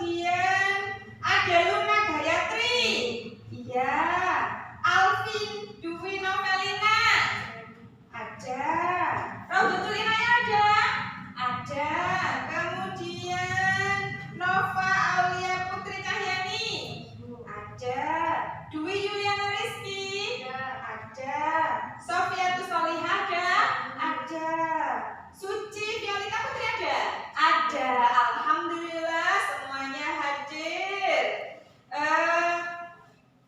kemudian ada Luna Gayatri, iya, Alvin Dwi Novelina, ada, Raudatul Inayah ada, kemudian Nova Aulia Putri Cahyani, ada, Dwi Yuliana Rizky, ada, Sofiatus Solihah ada, Suci Violeta Putri ada, alhamdulillah semuanya hadir.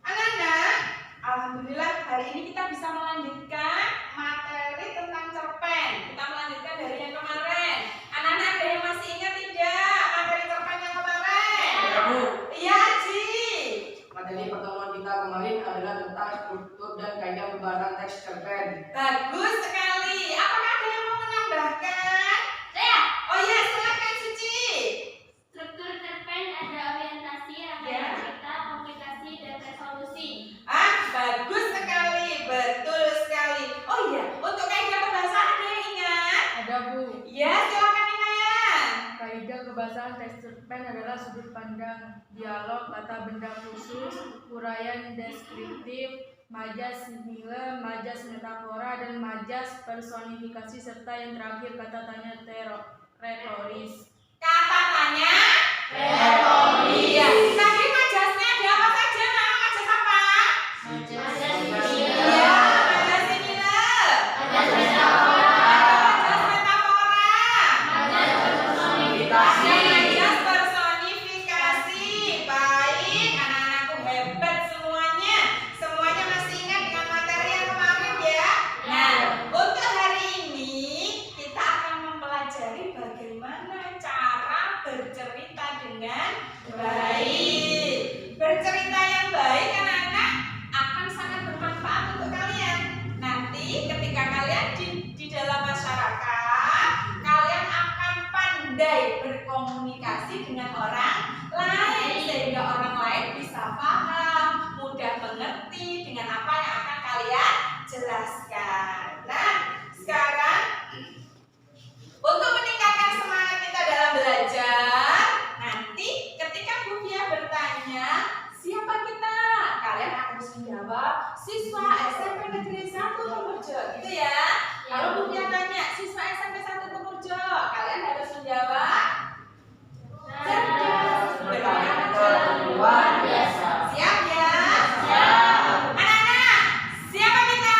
Anak-anak, alhamdulillah hari ini kita bisa melanjutkan materi tentang cerpen. Kita melanjutkan dari yang kemarin. Anak-anak ada yang masih ingat tidak materi cerpen yang kemarin? Ya, Bu. Iya, Ji. Materi pertemuan kita kemarin adalah tentang struktur dan kaidah pembahasan teks cerpen. Bagus sekali. Apakah ada yang mau menambahkan? Saya. Oh iya, silakan Suci. Struktur cerpen ada orientasi, rangkaian cerita, komplikasi, dan resolusi. Bagus sekali, betul sekali. Oh iya, untuk kaidah kebahasaan ada yang ingat? Ada, Bu. Ya, silakan Inaya. Kaidah kebahasaan teks cerpen adalah sudut pandang, dialog, kata benda khusus, uraian deskriptif, majas nilai, majas metafora, dan majas personifikasi, serta yang terakhir kata tanya retoris. Kata tanya retoris. Iya. Tadi majasnya ada apa saja? Nama majas apa? Majas Iya, majas nilai. majas metafora, Majas metafora. majas personifikasi. Majas personifikasi. Baik, anak-anakku hebat semuanya. Semuanya masih ingat dengan materi yang kemarin ya? Nah, untuk hari ini kita akan mempelajari bagaimana cara bercerita dengan baik. Bercerita yang baik anak-anak akan sangat bermanfaat untuk kalian. Nanti ketika kalian di dalam masyarakat, kalian akan pandai berkomunikasi dengan orang lain sehingga orang lain bisa paham, mudah mengerti dengan apa yang akan kalian jelaskan. Nah, sekarang untuk meningkatkan semangat kita dalam belajar, nanti ketika Bu Fia bertanya, siapa kita? Kalian harus menjawab, siswa SMP Negeri 1 Tumurjo, gitu ya. Kalau Bu Fia tanya, siswa SMP 1 Tumurjo, kalian harus menjawab cerdas, berbakat luar biasa. Siap ya? Siap. Anak-anak, siapa kita?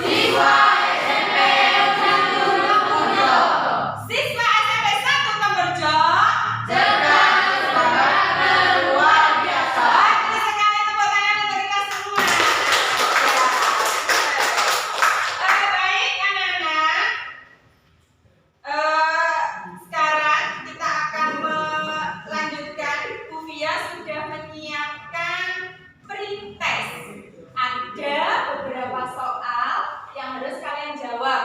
Siswa SMP 1 Tumurjo. Siswa SMP 1 Tumurjo. Cerdas, berbakat luar biasa. Bagus sekali, tepuk tangan untuk kita semua. Baik anak-anak. Sekarang kita akan melanjutkan. Bu Fia sudah menyiapkan pretest. Ada beberapa soal yang harus kalian jawab.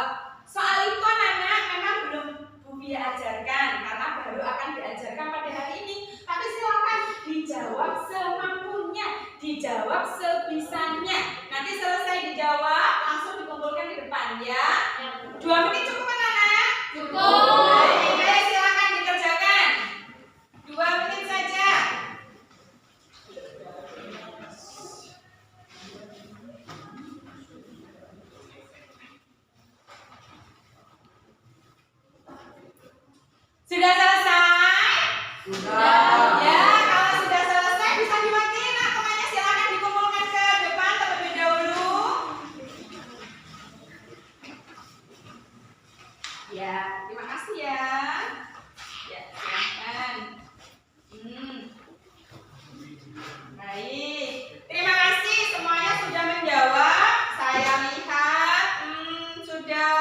Soal itu anak-anak memang belum Bu Fia ajarkan karena baru akan diajarkan pada hari ini. Tapi silakan dijawab semampunya, dijawab sebisanya. Nanti selesai dijawab langsung dikumpulkan di depan ya. 2 menit cukup kan anak? Cukup. Baik, ayo silakan dikerjakan. 2 menit saja. Sudah selesai? Sudah. Ya, kalau sudah selesai bisa dimatiin. Nah, temannya silakan dikumpulkan ke depan terlebih dahulu. Ya, terima kasih ya. Ya, silakan. Baik. Terima kasih semuanya sudah menjawab. Saya lihat sudah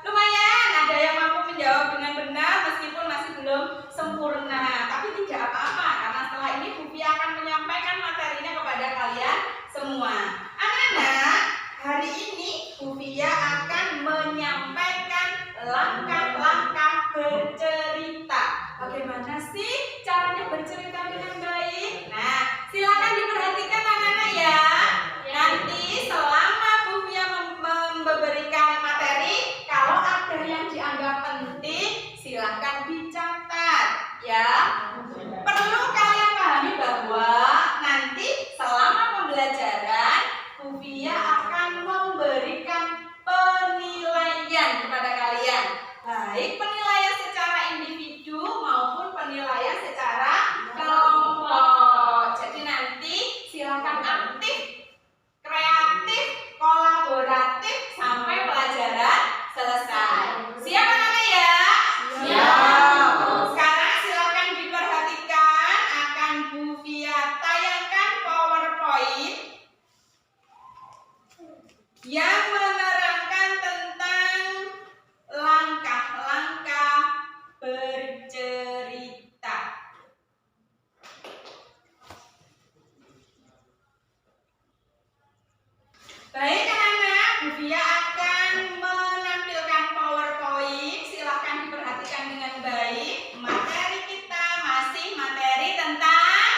lumayan ada yang mampu menjawab dengan benar meskipun masih belum sempurna. Tapi tidak apa-apa karena setelah ini Bu Fia akan menyampaikan materinya kepada kalian semua. Anak-anak, hari ini Bu Fia akan menyampaikan langkah-langkah bercerita. Bagaimana sih caranya bercerita dengan baik? Nah, silakan diperhatikan anak-anak ya. Nanti selama Bu Fia memberikan materi, kalau ada yang dianggap penting, silahkan dicatat ya. Perlu materi tentang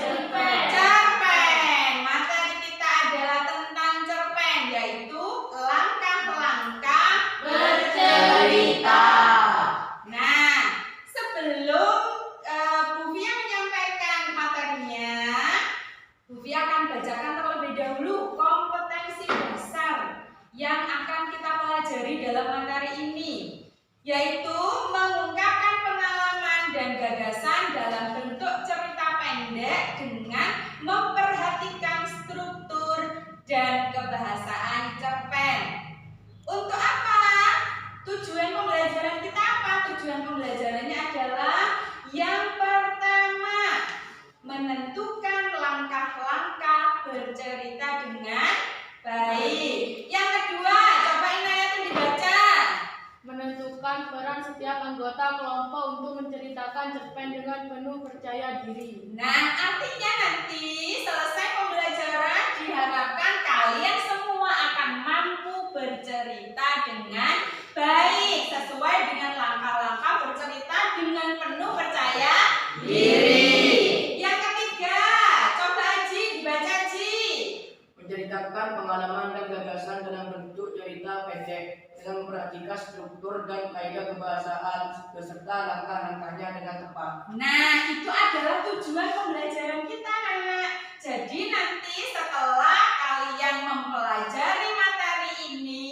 cerpen. Materi kita adalah tentang cerpen, yaitu langkah-langkah Bercerita. Nah, sebelum Bu Fia menyampaikan materinya, Bu Fia akan bacakan terlebih dahulu kompetensi dasar yang akan kita pelajari dalam materi ini, yaitu mengungkapkan pengalaman dan gagasan dalam bentuk cerita pendek dengan memperhatikan struktur dan kebahasaan cerpen. Untuk apa? Tujuan pembelajaran kita apa? Tujuan pembelajarannya adalah yang pertama, menentukan langkah-langkah bercerita dengan baik. Yang kedua, coba Inayat dibaca. Menentukan peran setiap anggota kelompok untuk menceritakan cerpen dengan penuh percaya diri. Nah, artinya nanti selesai pembelajaran diharapkan kalian semua akan mampu bercerita dengan baik sesuai dengan langkah-langkah bercerita dengan penuh percaya diri. Yang ketiga, coba Ji, dibaca Ji. Menceritakan pengalaman dan gagasan dalam bentuk cerita pendek dengan memperhatikan struktur dan kaidah kebahasaan beserta langkah-langkahnya dengan tepat. Nah, itu adalah tujuan pembelajaran kita, Anak. Jadi nanti setelah kalian mempelajari materi ini,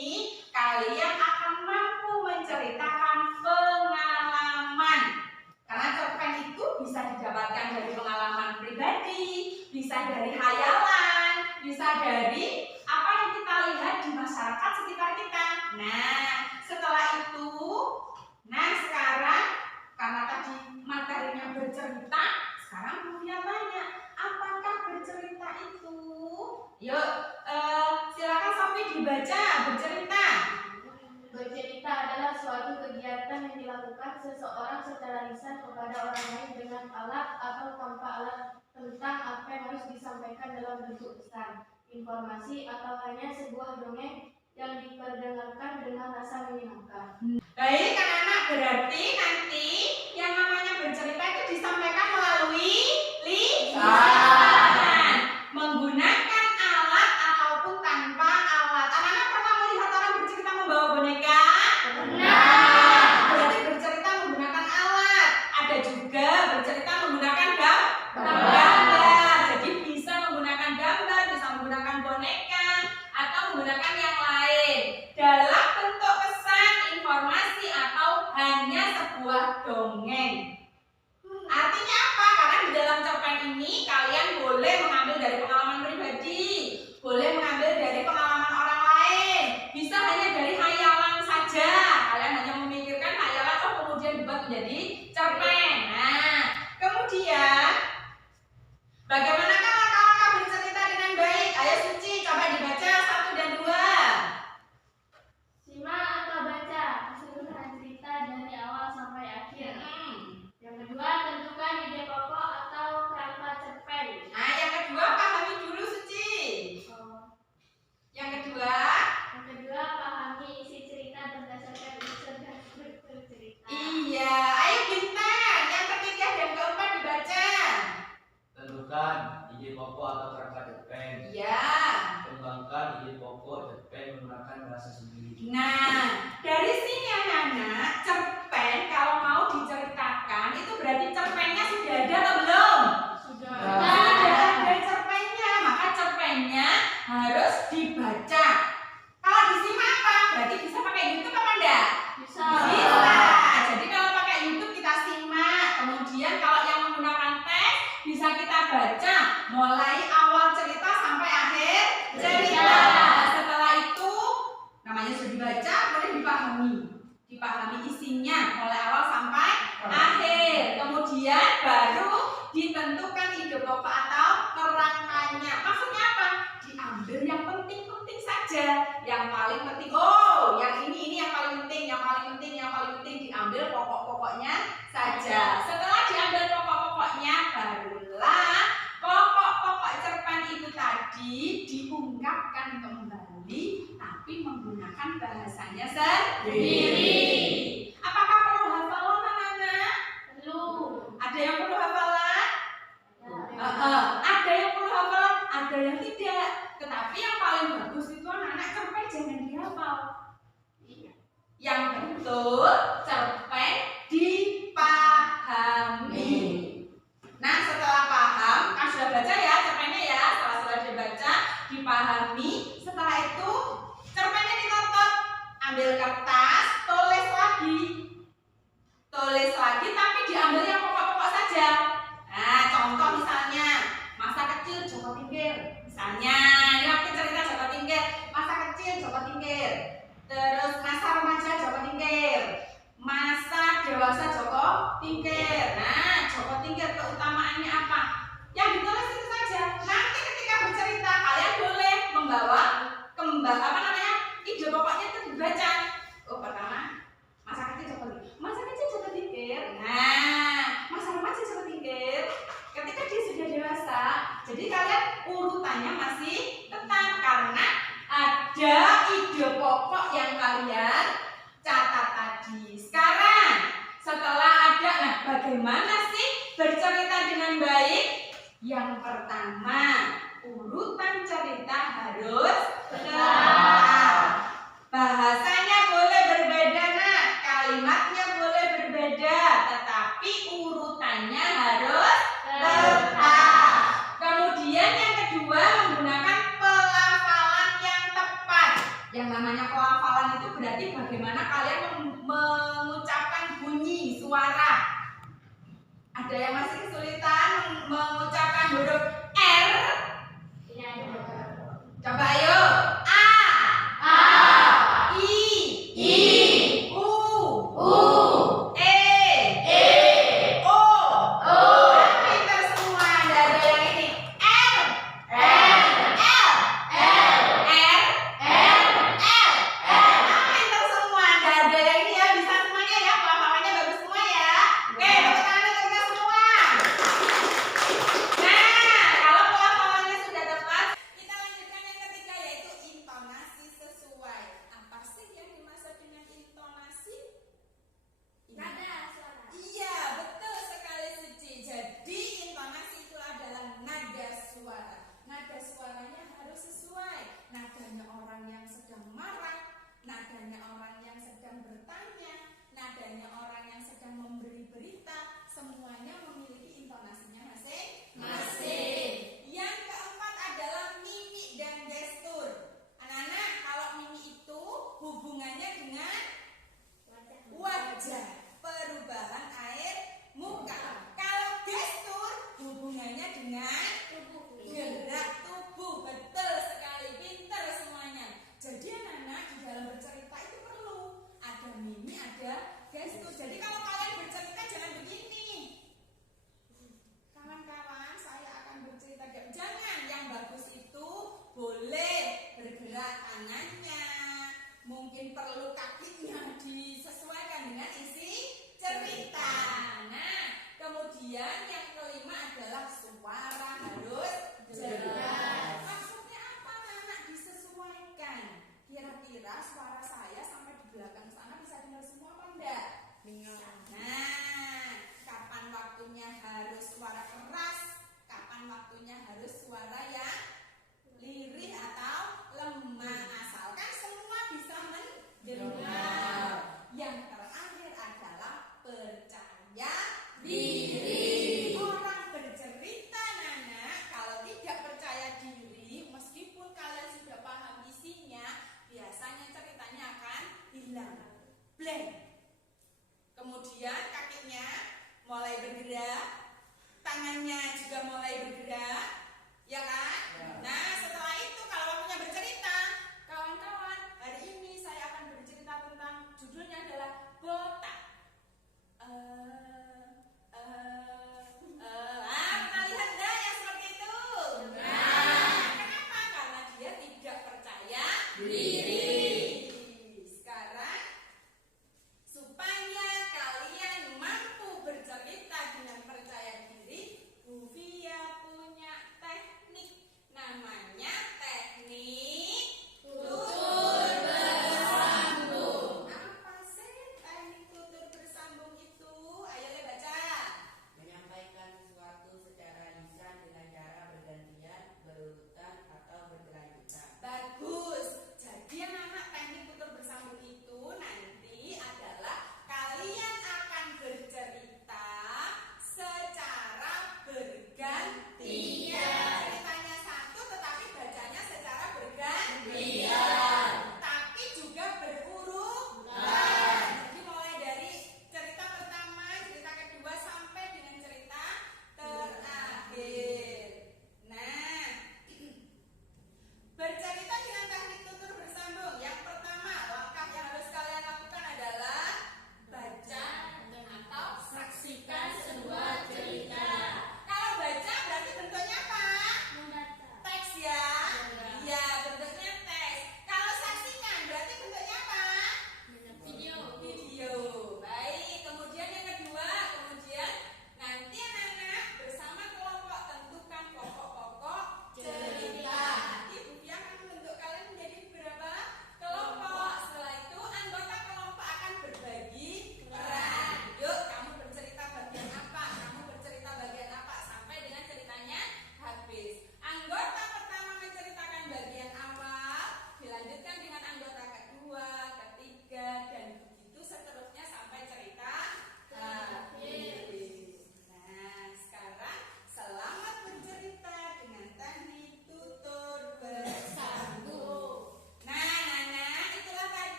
kalian akan mampu menceritakan pengalaman. Karena cerpen itu bisa didapatkan dari pengalaman pribadi, bisa dari hayalan, bisa dari apa yang kita lihat di masyarakat sekitar kita. Nah, setelah itu, sekarang karena tadi materinya bercerita, sekarang Bu Fia tanya, apakah bercerita itu? Yuk, silakan Sofi dibaca bercerita. Bercerita adalah suatu kegiatan yang dilakukan seseorang secara lisan kepada orang lain dengan alat atau tanpa alat tentang apa yang harus disampaikan dalam bentuk pesan, informasi, atau hanya sebuah dongeng yang diperdengarkan dengan rasa menyenangkan. Baik, anak-anak, berarti nanti yang namanya bercerita itu disampaikan melalui lisan, menggunakan alat ataupun tanpa alat. Anak-anak pernah melihat orang bercerita membawa boneka? Pernah. Berarti bercerita menggunakan alat. Ada juga bercerita menggunakan gambar. Jadi bisa menggunakan gambar, bisa menggunakan boneka, atau menggunakan yang lain dalam bentuk pesan, informasi, atau hanya sebuah dongeng. Artinya apa? Karena di dalam cerpen ini kalian boleh mengambil dari pengalaman pribadi, boleh mengambil dari pengalaman orang lain, bisa hanya dari hayalan saja. Kalian hanya memikirkan hayalan, kemudian dibuat menjadi cerpen. Nah, kemudian bagaimana kalau kakak bercerita dengan baik? Ayo Suci, coba dibaca 1 dan 2. Simak atau baca keseluruhan cerita dari awal sampai akhir. Yang kedua, tentukan ide pokok atau kerangka cerpen. Nah, yang kedua pahami dulu Suci. Yang kedua, Pahami isi cerita berdasarkan unsur dan struktur cerita. iya. Ayo Bintan, yang ketiga dan keempat dibaca. Tentukan ide pokok atau kerangka cerpen. Iya. Kembangkan ide pokok cerpen menggunakan bahasa sendiri. Nah, dari sini anak-anak, cerpen kalau mau diceritakan itu berarti cerpennya sudah ada atau belum? Sudah. Sudah ada cerpennya, maka cerpennya harus dibaca. Kalau disimak apa? Berarti bisa pakai YouTube apa enggak? Bisa. Bisa. Jadi kalau pakai YouTube kita simak, kemudian kalau yang menggunakan teks bisa kita baca mulai awal cerita sampai akhir cerita. Setelah itu namanya sudah dibaca, boleh dipahami isinya mulai awal sampai akhir. Kemudian baru ditentukan ide pokok atau kerangkanya. Maksudnya apa? Diambil yang penting-penting saja, yang paling penting. Oh, yang ini yang paling penting, yang paling penting, yang paling penting, diambil pokok-pokoknya saja. Setelah diambil pokok-pokoknya, barulah pokok-pokok cerpen itu tadi diungkapkan kembali, tapi menggunakan bahasanya sendiri. Apakah perlu hafalan, anak-anak? Perlu. paling bagus itu anak-anak cerpen jangan dihafal. Yang betul cerpen dipahami. Nah, setelah paham, kan sudah baca ya cerpennya ya. Setelah dibaca, dipahami. Setelah itu cerpennya ditutup, ambil kertas, tulis lagi. Tulis lagi tapi diambil yang pokok-pokok saja. Nah, contoh misalnya masa kecil Joko Tingkir. Misalnya, ini waktu cerita Joko Tingkir. Masa kecil Joko Tingkir. Terus masa remaja Joko Tingkir. Masa dewasa Joko Tingkir. Nah, Joko Tingkir keutamaannya apa? Yang ditulis itu saja. Nanti ketika bercerita kalian boleh membawa ide pokoknya itu dibaca. Oh, pertama masa kecil Joko Tingkir. Masa kecil Joko Tingkir. Nah, masa remaja Joko Tingkir. Ketika dia sudah dewasa, jadi kalian urutannya masih tetap karena ada ide pokok yang kalian catat tadi. Sekarang setelah ada, nah bagaimana sih bercerita dengan baik? Yang pertama, urutan cerita harus tepat. Bahasanya boleh berbeda, nah kalimatnya boleh berbeda, tetapi urutannya harus tepat. Kemudian yang kedua, menggunakan pelafalan yang tepat. Yang namanya pelafalan itu berarti bagaimana kalian mengucapkan bunyi suara. Ada yang masih kesulitan mengucapkan huruf R? Coba ayo. Ada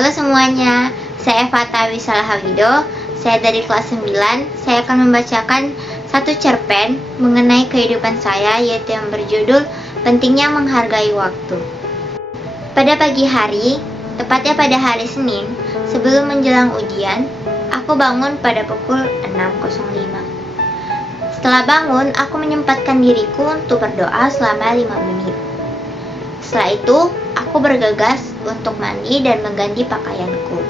Halo semuanya, saya Fatawi Salahawido. Saya dari kelas 9. Saya akan membacakan satu cerpen mengenai kehidupan saya, yaitu yang berjudul Pentingnya Menghargai Waktu. Pada pagi hari, tepatnya pada hari Senin, sebelum menjelang ujian, aku bangun pada pukul 6.05. Setelah bangun, aku menyempatkan diriku untuk berdoa selama 5 menit. Setelah itu, aku bergegas untuk mandi dan mengganti pakaianku.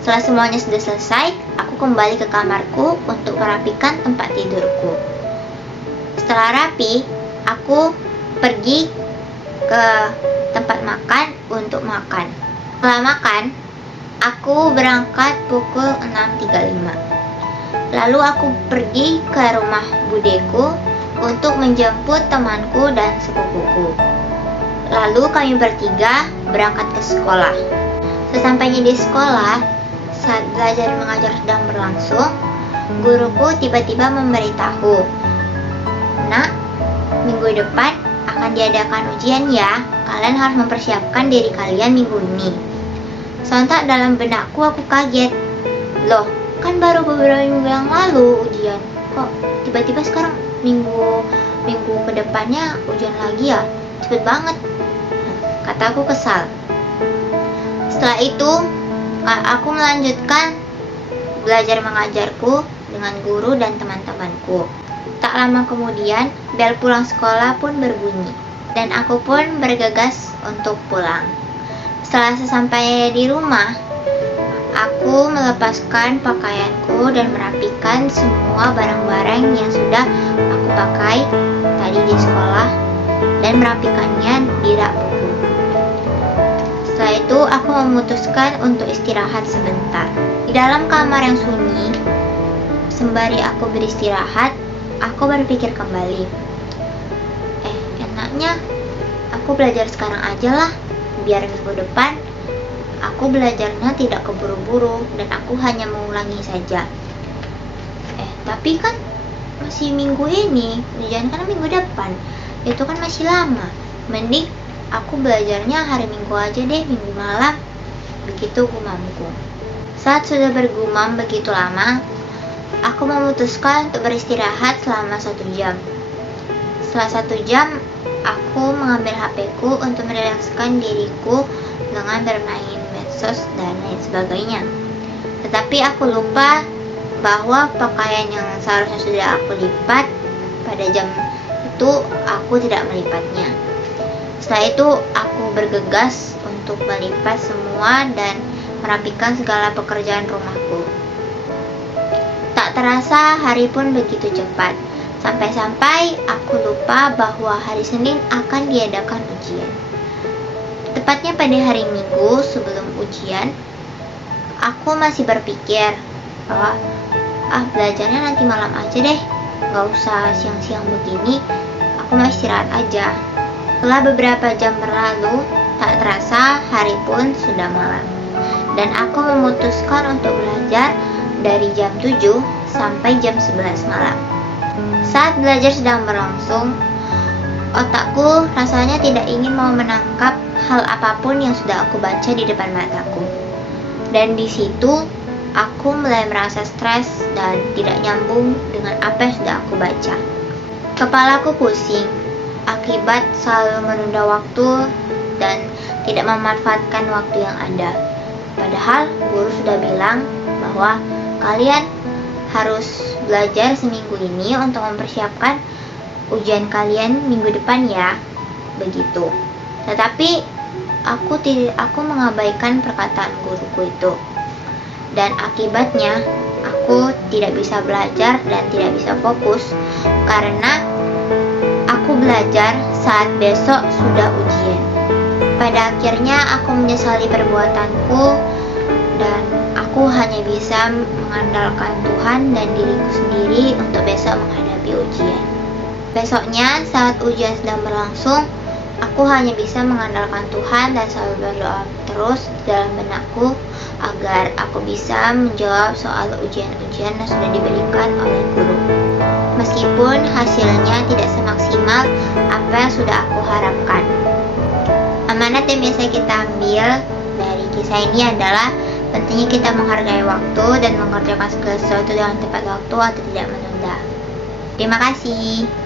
Setelah semuanya sudah selesai, aku kembali ke kamarku untuk merapikan tempat tidurku. Setelah rapi, aku pergi ke tempat makan untuk makan. Setelah makan, aku berangkat pukul 6.35. Lalu aku pergi ke rumah budeku untuk menjemput temanku dan sepupuku. Lalu kami bertiga berangkat ke sekolah. Sesampainya di sekolah, saat belajar mengajar sedang berlangsung, guruku tiba-tiba memberitahu, "Nak, minggu depan akan diadakan ujian ya. Kalian harus mempersiapkan diri kalian minggu ini." Sontak dalam benakku aku kaget. Loh, kan baru beberapa minggu yang lalu ujian. Kok tiba-tiba sekarang minggu ke depannya ujian lagi ya? Cepet banget. Kataku kesal. Setelah itu, aku melanjutkan belajar mengajarku dengan guru dan teman-temanku. Tak lama kemudian, bel pulang sekolah pun berbunyi, dan aku pun bergegas untuk pulang. Setelah sesampainya di rumah, aku melepaskan pakaianku dan merapikan semua barang-barang yang sudah aku pakai tadi di sekolah dan merapikannya di rak buku. Setelah itu, aku memutuskan untuk istirahat sebentar. Di dalam kamar yang sunyi, sembari aku beristirahat, aku berpikir kembali. Enaknya aku belajar sekarang aja lah, biar minggu depan aku belajarnya tidak keburu-buru dan aku hanya mengulangi saja. Tapi kan masih minggu ini, jangan kan minggu depan. Itu kan masih lama. Mending aku belajarnya hari Minggu aja deh, Minggu malam. Begitu gumamku. Saat sudah bergumam begitu lama, aku memutuskan untuk beristirahat selama 1 jam. Setelah 1 jam, aku mengambil HP-ku untuk merelakskan diriku dengan bermain medsos dan lain sebagainya. Tetapi aku lupa bahwa pakaian yang seharusnya sudah aku lipat pada jam itu, aku tidak melipatnya. Setelah itu, aku bergegas untuk melipat semua dan merapikan segala pekerjaan rumahku. Tak terasa hari pun begitu cepat. Sampai-sampai aku lupa bahwa hari Senin akan diadakan ujian. Tepatnya pada hari Minggu sebelum ujian, aku masih berpikir bahwa belajarnya nanti malam aja deh, gak usah siang-siang begini, aku mau istirahat aja. Setelah beberapa jam berlalu, tak terasa hari pun sudah malam, dan aku memutuskan untuk belajar dari jam 7 sampai jam 11 malam. Saat belajar sedang berlangsung, otakku rasanya tidak ingin mau menangkap hal apapun yang sudah aku baca di depan mataku. Dan di situ, aku mulai merasa stres dan tidak nyambung dengan apa yang sudah aku baca. Kepalaku pusing akibat selalu menunda waktu dan tidak memanfaatkan waktu yang ada. Padahal guru sudah bilang bahwa kalian harus belajar seminggu ini untuk mempersiapkan ujian kalian minggu depan ya, begitu. Tetapi aku mengabaikan perkataan guruku itu, dan akibatnya aku tidak bisa belajar dan tidak bisa fokus karena aku belajar saat besok sudah ujian. Pada akhirnya aku menyesali perbuatanku dan aku hanya bisa mengandalkan Tuhan dan diriku sendiri untuk besok menghadapi ujian. Besoknya saat ujian sedang berlangsung, aku hanya bisa mengandalkan Tuhan dan selalu berdoa terus di dalam benakku agar aku bisa menjawab soal ujian-ujian yang sudah diberikan oleh guru. Meskipun hasilnya tidak semaksimal apa yang sudah aku harapkan. Amanat yang biasa kita ambil dari kisah ini adalah pentingnya kita menghargai waktu dan mengerjakan segala sesuatu dengan tepat waktu atau tidak menunda. Terima kasih.